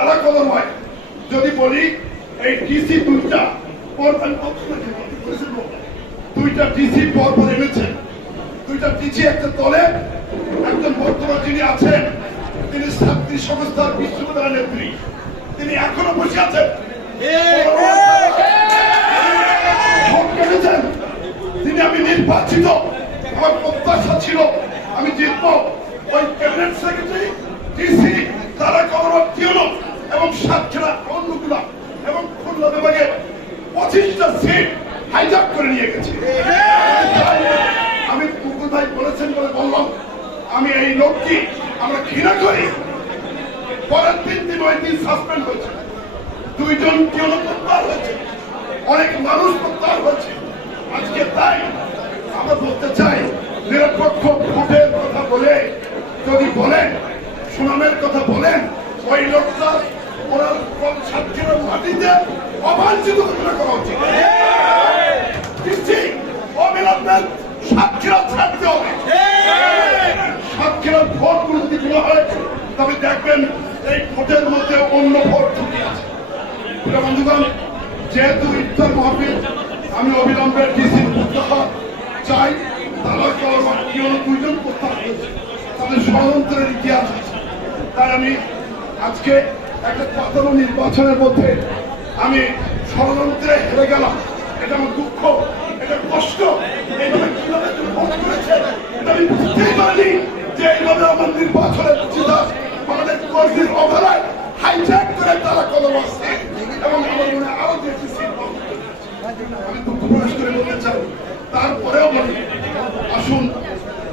তারা কলম হয়। যদি বলি এই ডিসি দুইটা ডিসি পর এনেছেন, দুইটা ডিসি একটা দলে, একজন বর্তমান যিনি আছেন তিনি ছাত্রী সংস্থার বিশ্ববিদ্যালয়ের নেত্রী, তিনি এখনো বসে আছেন। তিনি আমি নির্বাচিত, আমার প্রত্যাশা ছিল আমি জিতব। ওই ক্যাবিনেট সেক্রেটারি ডিসি তারা কলম এবং সাতক্ষীরা অন্যগুলা এবং খুলনা বিভাগে 25টা সিট হাইজ্যাক করে নিয়ে গেছে। আমি মুকুল ভাই বলেছেন বলে বললাম, আমি এই লোকটি আমরা ঘৃণা করি। পরের 3 দিন ওই দিন সাসপেন্ড হয়েছে, 2 জন কেউ প্রত্যাহার হয়েছে, অনেক মানুষ প্রত্যাহার হয়েছে। আজকে তাই আমরা বলতে চাই, নিরপেক্ষ ভোটের কথা বলে যদি বলেন, সুনামের কথা বলেন, ওই লোকটা ওরা সাতক্ষীরার মাটিতে অবাঞ্ছিত ঘোষণা করা উচিত। অবিলম্বে সাতক্ষীরা ছাড়তে হবে। সাতক্ষীরার ভোট গুলো যদি দেওয়া হয় তবে দেখবেন এই ভোটের মধ্যে অন্য ভোট ঢুকে আছে। বন্ধুগণ, যেহেতু ইফতার মাহফিল, আমি অবিলম্বে ডিসির প্রত্যাহার চাই। তারা 2 জন প্রত্যাহার হয়েছে, তাদের ষড়যন্ত্রের ইতিহাস আছে। তাই আমি আজকে একটা পাতানো নির্বাচনের মধ্যে আমি ষড়যন্ত্রে হেরে গেলাম। এটা আমার দুঃখ, এটা কষ্ট। এইভাবে কিভাবে ভোট করেছে এটা আমি বুঝতেই পারিনি যে এইভাবে আমার নির্বাচনের ইতিহাস আমাদের কর্মীর অবহেলায় হাইজ্যাক করে তারা কলম আসছে এবং আমার মনে আরো বেশি সিট আমি দুঃখ প্রকাশ করে বলতে চাই। তারপরেও বলি, আসুন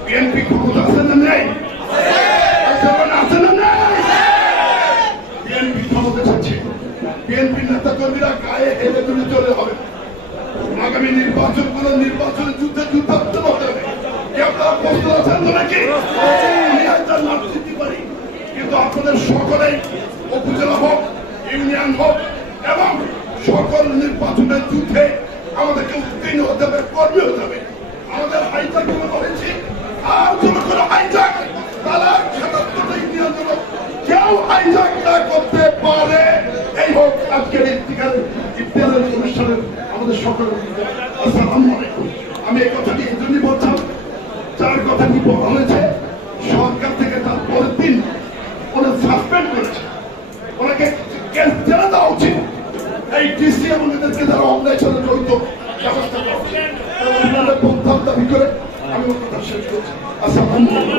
বিএনপি ক্ষমতা আছে না নেই? আছে না নেই? বিএনপি ক্ষমতা চাচ্ছে, বিএনপি নেতা কর্মীরা গায়ে হেলে তুলে চলে হবে। আগামী নির্বাচনে যুদ্ধে যুদ্ধাত্ম হবে। আপনারা প্রস্তুত আছেন তো নাকি? আমি একটা নাম দিতে পারি, কিন্তু আপনাদের সকলেই উপজেলা হোক, ইউনিয়ন হোক এবং সকল নির্বাচনের যুদ্ধে আমাদেরকে উত্তীর্ণ হতে হবে, কর্মী হতে হবে। আমাদের হাইজ্যাক গুলো করেছি, আর কোনো হাইজ্যাক তারা ৭৭টা ইউনিয়ন কেউ হাইজ্যাক না করতে পারে। এই হোক আজকের ইফতারের অনুষ্ঠানের আমাদের সকলের আসসালামু আলাইকুম। আমি এই কথাটি এই জন্যই বলছিলাম, যার কথাটি বলা হয়েছে সরকার থেকে তার পরের দিন ওরা সাসপেন্ড করেছে, ওনাকে জেলে দেওয়া উচিত। এই ডিসি এবং এদেরকে যারা অন্যায় সাথে জড়িত ব্যবস্থা করা উচিত। দাবি করে আমি কথা শেষ করছি। আসসালামু আলাইকুম।